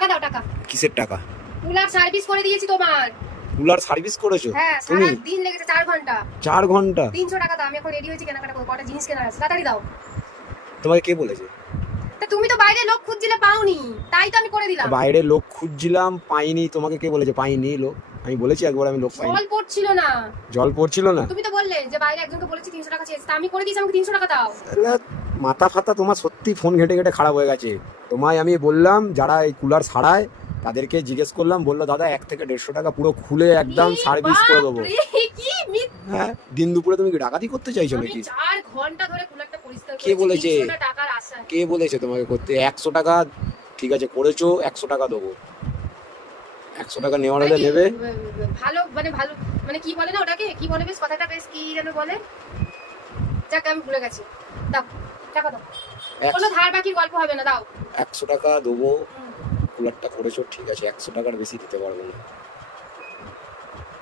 টাকা দাও টাকা। কিসের টাকা? কুলার সার্ভিস করে দিয়েছি তোমার। কুলার সার্ভিস করেছ? হ্যাঁ সারা দিন লেগেছে 4 ঘণ্টা। 4 ঘণ্টা? তিনশো টাকা দাও আমি এখন রেডি হয়েছি কেনাকাটা করব। কটা জিনিস কেনার আছে? তাড়াতাড়ি দাও। তোমাকে কে বলেছে? তা তুমি তো বাইরে লোক খুঁজছিলে পাওনি। তাই তো আমি করে দিলাম। বাইরে লোক খুঁজছিলাম পাইনি। তোমাকে কে বলেছে? পাইনি লোক। আমি বলেছি একবার আমি লোক পাইনি। জল পড়ছিল না। জল পড়ছিল না। তুমি তো বললে যে বাইরে একজনকে বলেছি তিনশো টাকা চেয়েছে। আমি করে দিয়েছি আমাকে তিনশো টাকা দাও। মাথা ফাতা তোমার সত্যি ফোন ঘেটে ঘেটে খারাপ হয়ে গেছে। তোমায় আমি বললাম যারা এই কুলার সারায় তাদেরকে জিজ্ঞেস করলাম বলল দাদা এক থেকে দেড়শো টাকা পুরো খুলে একদম সার্ভিস করে দেবো। হ্যাঁ দিন দুপুরে তুমি কি ডাকাতি করতে চাইছো নাকি? কে বলেছে? 300। কে বলেছে তোমাকে করতে? একশো টাকা ঠিক আছে করেছ একশো টাকা দেবো। একশো টাকা নেওয়ার হলে মানে নেবে। ভালো মানে ভালো মানে কি বলে না ওটাকে? কি বলে বেশ কথাটা বেশ কি যেন বলে? যাক আমি ভুলে গেছি। দাও টাকা দাও। কোনো ধার বাকির গল্প হবে না দাও। একশো টাকা দেবো। কুলারটা করেছ ঠিক আছে একশো টাকার বেশি দিতে পারব না।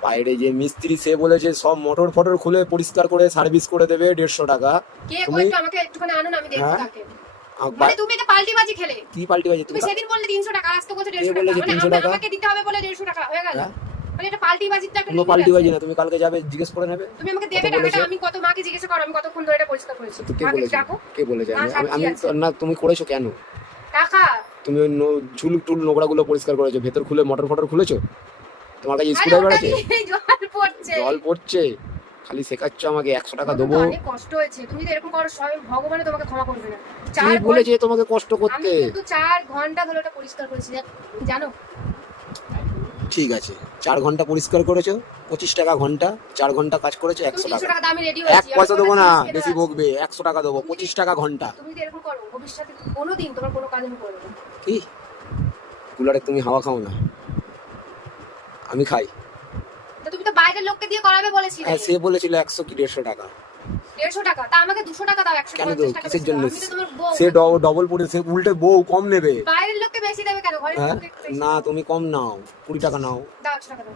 বাইরে যে মিস্ত্রি সে বলেছে সব মোটর ফটর খুলে পরিষ্কার করে সার্ভিস করে দেবে দেড়শো টাকা। কে আমাকে একটুখানি আনো না আমি হ্যাঁ? মানে তুমি এটা পাল্টি বাজি খেলে। কি পাল্টি বাজে তুমি সেদিন বললে তিনশো টাকা আজ তো বলছো দেড়শো টাকা? মানে 300 টাকা? আমাকে দিতে হবে বলে দেড়শো টাকা হয়ে গেল। হ্যাঁ? মানে এটা পাল্টি বাজিটা একটা কোনো limit পাল্টি বাজি না তুমি কালকে যাবে জিজ্ঞেস করে নেবে। তুমি আমাকে দেবে টাকাটা আমি কত মাকে জিজ্ঞেস করো আমি কতক্ষণ ধরে এটা পরিষ্কার করেছি। মাকে ডাকো। কে বলে মা আমি আছে। না তুমি করেছ কেন? টাকা তুমি ওই ঝুল টুল নোংরা গুলো পরিষ্কার করেছ ভেতর খুলে মোটর ফটর খুলেছো? তোমার কাছে স্কুলে ওটা জল পড়ছে। জল পড়ছে? খালি শেখাচ্ছ আমাকে একশো টাকা দেবো। অনেক কষ্ট হয়েছে। তুমি তো এরকম করো স্বয়ং তোমাকে ক্ষমা করবে না। কে চার বলেছে তোমাকে কষ্ট আমি করতে। কিন্তু চার ঘণ্টা ধরে ওটা পরিষ্কার করেছি। জানো? ঠিক আছে। চার ঘণ্টা পরিষ্কার করেছ পঁচিশ টাকা ঘণ্টা চার ঘণ্টা কাজ করেছ একশো টাকা। এক পয়সা দেবো না বেশি বকবে একশো টাকা দেবো পঁচিশ টাকা ঘণ্টা। তুমি তো এরকম করো ভবিষ্যতে কোনোদিন তোমার কোনো কাজ আমি করব কি? কুলারে তুমি হাওয়া খাও না। আমি খাই। বাইরের লোককে দিয়ে করাবে বলেছিলে? হ্যাঁ সে বলেছিল একশো কি দেড়শো টাকা। দেড়শো টাকা? তা আমাকে দুশো টাকা দাও একশো কেন পঞ্চাশ দেবো টাকা কিসের জন্য? তোমার সে ডবল পড়ে সে উল্টে বউ কম নেবে। বাইরের লোককে বেশি দেবে কেন? ঘরের হ্যাঁ? না তুমি কম নাও। কুড়ি টাকা নাও। দাও একশো টাকা দাও।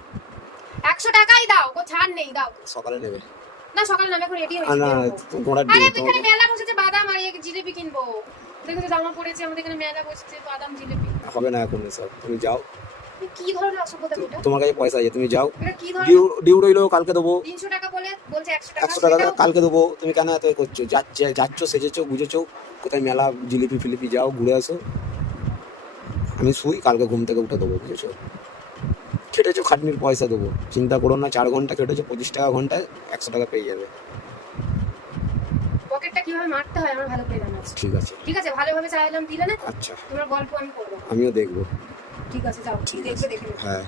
একশো টাকাই দাও কোনো ছাড় নেই দাও। সকালে নেবে। না সকালে না এখন রেডি আর না। গোড়ার আরে এখানে মেলা বসেছে বাদাম আর এই জিলিপি কিনবো। দেখো জামা পড়েছে আমাদের এখানে মেলা বসেছে বাদাম জিলিপি। হবে না এখন এসব। তুমি যাও। কি ধরনের অসভ্যতা এটা তোমার কাছে পয়সা আছে তুমি যাও। ডিউ ডিউ রইল কালকে দেবো। টাকা বলে বলছে একশো টাকা। একশো টাকা কালকে দেবো। তুমি কেন এত করছ? যাচ্ছে যাচ্ছ সেজেছো গুজেছো। কোথায় মেলা জিলিপি ফিলিপি যাও ঘুরে আসো। আমি শুই কালকে ঘুম থেকে উঠে দেবো বুঝেছ? খেটেছো খাটনির পয়সা দেবো। চিন্তা করো না চার ঘণ্টা খেটেছো পঁচিশ টাকা ঘন্টায় একশো টাকা পেয়ে যাবে। পকেটটা কীভাবে মারতে হয় আমার ভালো করে জানা আছে। ঠিক আছে। ঠিক আছে ভালোভাবে চাইলাম দিলে না আচ্ছা। তোমার গল্প আমি করব। আমিও দেখব। ঠিক আছে যাও দেখবে দেখে। হ্যাঁ